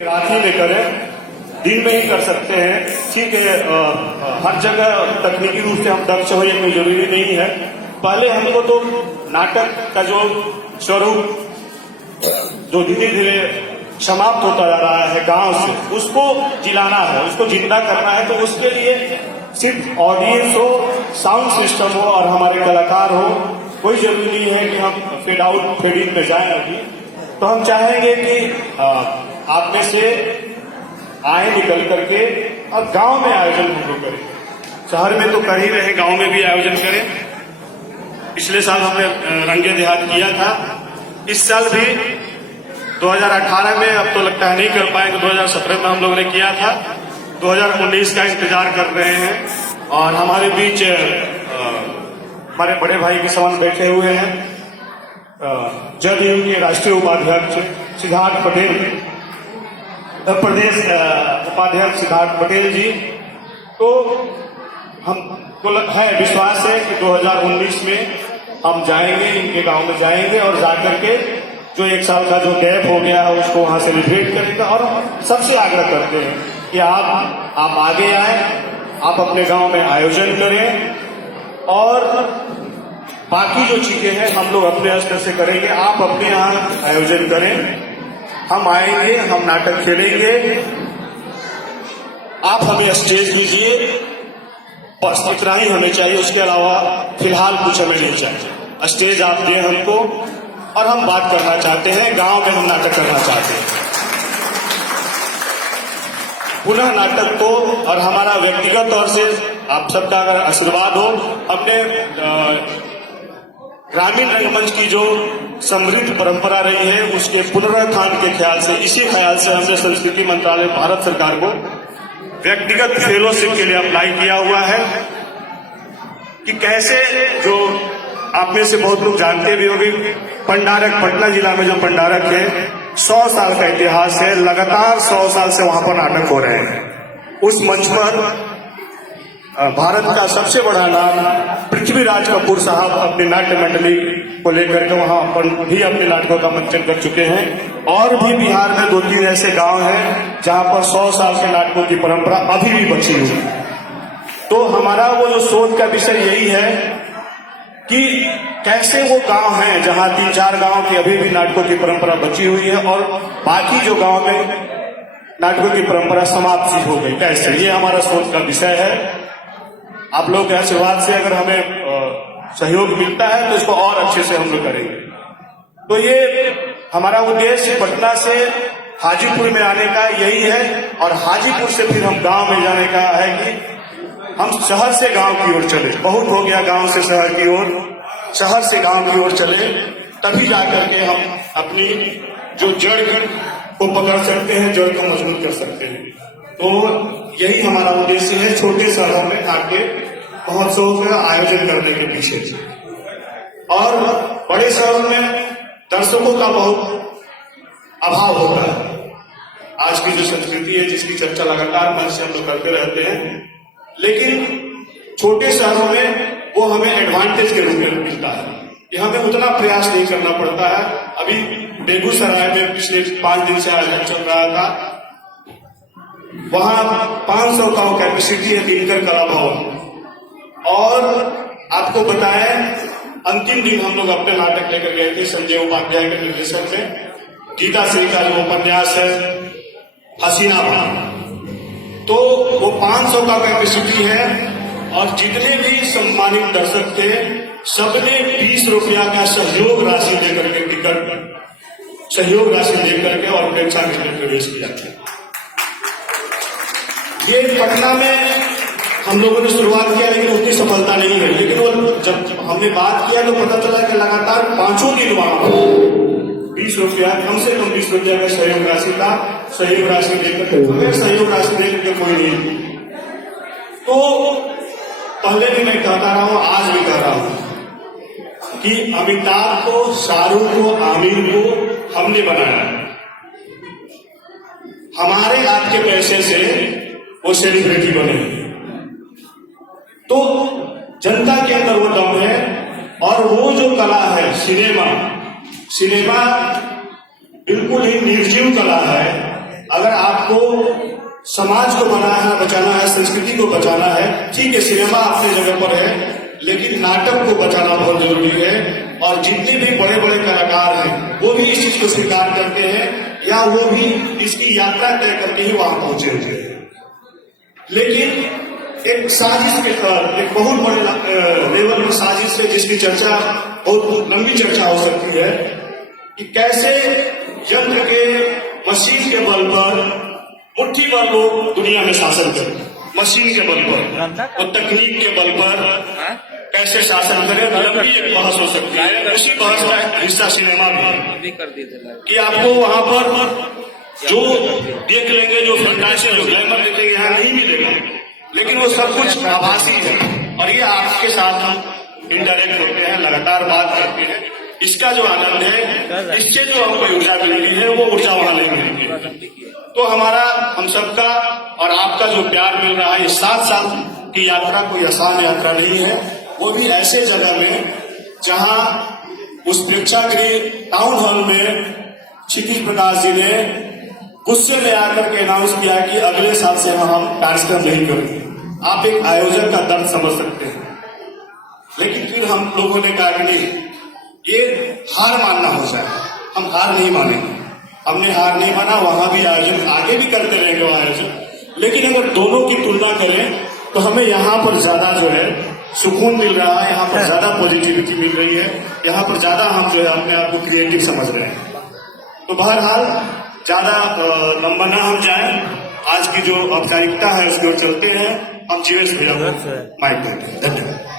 रात ही में करें, दिन में ही कर सकते हैं। ठीक है, हर जगह तकनीकी रूप से हम दक्ष हो ये कोई जरूरी नहीं है। पहले हमको तो नाटक का जो स्वरूप जो धीरे धीरे समाप्त होता जा रहा है गांव से, उसको जिलाना है, उसको जिंदा करना है। तो उसके लिए सिर्फ ऑडियंस हो, साउंड सिस्टम हो और हमारे कलाकार हो, कोई जरूरी नहीं है कि हम फेड आउट फेड इन में जाए। अभी तो हम चाहेंगे कि आप में से आए निकल करके और गांव में आयोजन हम लोग करें। शहर में तो कर ही रहे, गांव में भी आयोजन करें। पिछले साल हमने रंगे देहात किया था, इस साल भी 2018 में, अब तो लगता है नहीं कर पाएंगे, 2017 में हम लोगों ने किया था। 2019 का इंतजार कर रहे हैं और हमारे बीच हमारे बड़े भाई के समान बैठे हुए हैं जदयू के राष्ट्रीय उपाध्यक्ष सिद्धार्थ पटेल, उत्तर प्रदेश उपाध्यक्ष सिद्धार्थ पटेल जी। तो हमको है विश्वास है कि 2019 में हम जाएंगे, इनके गांव में जाएंगे और जाकर के जो एक साल का जो गैप हो गया है उसको वहां से रिपीट करेंगे। और सबसे आग्रह करते हैं कि आप आगे आए, आप अपने गांव में आयोजन करें और बाकी जो चीजें हैं हम लोग अपने स्तर से करेंगे, आप अपने यहाँ आयोजन करें। हम आएंगे, हम नाटक खेलेंगे, आप हमें स्टेज दीजिए, बस इतना ही हमें चाहिए। उसके अलावा फिलहाल कुछ हमें नहीं चाहिए। स्टेज आप दें हमको और हम बात करना चाहते हैं, गांव में हम नाटक करना चाहते हैं, पुनः नाटक को। और हमारा व्यक्तिगत तौर से आप सबका अगर आशीर्वाद हो, अपने ग्रामीण रंगमंच की जो समृद्ध परंपरा रही है उसके पुनरुत्थान के ख्याल से, इसी ख्याल से हमने संस्कृति मंत्रालय भारत सरकार को व्यक्तिगत फेलोशिप के लिए अप्लाई किया हुआ है कि कैसे, जो आप में से बहुत लोग जानते भी होंगे, पंडारक पटना जिला में जो पंडारक है 100 साल का इतिहास है, लगातार 100 साल से वहां पर नाटक हो रहे हैं। उस मंच पर भारत का सबसे बड़ा नाम पृथ्वीराज कपूर साहब अपनी नाट्य मंडली को लेकर के वहां पर भी अपने नाटकों का मंचन कर चुके हैं। और भी बिहार में 2-3 ऐसे गांव हैं जहां पर 100 साल के नाटकों की परंपरा अभी भी बची हुई है। तो हमारा वो जो शोध का विषय यही है कि कैसे वो गांव हैं जहां 3-4 गांव की अभी भी नाटकों की परंपरा बची हुई है और बाकी जो गांव में नाटकों की परंपरा समाप्त सी हो गई, कैसे, ये हमारा शोध का विषय है। आप लोग के आशीर्वाद से अगर हमें सहयोग मिलता है तो इसको और अच्छे से हम लोग करेंगे। तो ये हमारा उद्देश्य पटना से हाजीपुर में आने का यही है और हाजीपुर से फिर हम गांव में जाने का है कि हम शहर से गांव की ओर चले। बहुत हो गया गांव से शहर की ओर, शहर से गांव की ओर चले, तभी जाकर के हम अपनी जो जड़ को पकड़ सकते हैं, जड़ को मजबूत कर सकते हैं। तो यही हमारा उद्देश्य है, छोटे शहरों में आके महोत्सव का आयोजन करने के पीछे। और बड़े शहरों में दर्शकों का बहुत अभाव होता है। आज की जो संस्कृति है जिसकी चर्चा लगातार मन से हम लोग करते रहते हैं, लेकिन छोटे शहरों में वो हमें एडवांटेज के रूप में मिलता है कि हमें उतना प्रयास नहीं करना पड़ता है। अभी बेगूसराय में पिछले 5 दिन से आयोजन चल रहा था, वहां 500 का कैपेसिटी है दिनकर कला भवन। और आपको बताएं, अंतिम दिन हम लोग अपने नाटक लेकर गए थे संजय उपाध्याय के निर्देशन में, गीता श्री का जो उपन्यास है हसीना भान, तो वो 500 का कैपेसिटी है और जितने भी सम्मानित दर्शक थे सबने 20 रुपया का सहयोग राशि देकर के टिकट सहयोग राशि देकर के और प्रेक्षागृह में प्रवेश किया था। ये पटना में हम लोगों ने शुरुआत किया लेकिन उतनी सफलता नहीं है। लेकिन वो जब हमने बात किया तो पता चला कि लगातार 5 दिन वहां 20 रुपया, कम से कम 20 रुपया का सहयोग राशि था। सहयोग राशि देकर सहयोग राशि देकर के कोई नहीं। तो पहले भी मैं कहता रहा हूं, आज भी कह रहा हूं कि अमिताभ को, शाहरुख को, आमिर को हमने बनाया, हमारे आपके पैसे से वो सेलिब्रिटी बने। तो जनता के अंदर वो दम है और वो जो कला है सिनेमा बिल्कुल ही निर्जीव कला है। अगर समाज को बनाना है, बचाना है, संस्कृति को बचाना है। ठीक है, सिनेमा अपनी जगह पर है, लेकिन नाटक को बचाना बहुत जरूरी है। और जितने भी बड़े बड़े कलाकार हैं वो भी इस चीज को स्वीकार करते हैं, या वो भी इसकी यात्रा तय करके ही वहां पहुंचे थे। लेकिन एक साजिश के तहत, एक बहुत बड़े लेवल पर साजिश है, जिसकी चर्चा बहुत लंबी चर्चा हो सकती है कि कैसे यंत्र के, मशीन के बल पर मुट्ठी भर लोग दुनिया में शासन करें। मशीन के बल पर और तकनीक के बल पर कैसे शासन करें, लंबी एक बहस हो सकती है। उसी बहस का हिस्सा सिनेमा भी कर दी कि आपको वहां पर जो देख लेंगे, जो फंटासी, जो ग्लैमर देखेंगे, यहाँ नहीं मिलेगा, लेकिन वो सब कुछ आभासी है। और ये आपके साथ हम इंटरेक्ट होते हैं, लगातार बात करते हैं। इसका जो आनंद है, इससे जो हमको ऊर्जा मिलती है, वो ऊर्जा वहां नहीं मिलती। तो हमारा, हम सबका और आपका जो प्यार मिल रहा है, इस 7 साल की यात्रा कोई आसान यात्रा नहीं है। वो भी ऐसे जगह में जहां उस प्रेक्षागृह टाउन हॉल में क्षितिज प्रकाश जी ने गुस्से में आकर के अनाउंस किया कि अगले साल से हम कार्यक्रम नहीं करेंगे। आप एक आयोजन का दर्द समझ सकते हैं। लेकिन फिर हम लोगों ने कहा कि नहीं, ये हार मानना हो जाए, हम हार नहीं मानेंगे। हमने हार नहीं माना, वहां भी आयोजन आगे भी करते रहेंगे वो आयोजन। लेकिन अगर दोनों की तुलना करें तो हमें यहाँ पर ज्यादा जो है सुकून मिल रहा है, यहाँ पर ज्यादा पॉजिटिविटी मिल रही है, यहाँ पर ज्यादा हम जो है अपने आप को क्रिएटिव समझ रहे हैं। तो बहरहाल ज्यादा लंबा ना हम जाए, आज की जो औपचारिकता है उसकी ओर चलते हैं। हम जीवेश भैया को माइक देते हैं। धन्यवाद।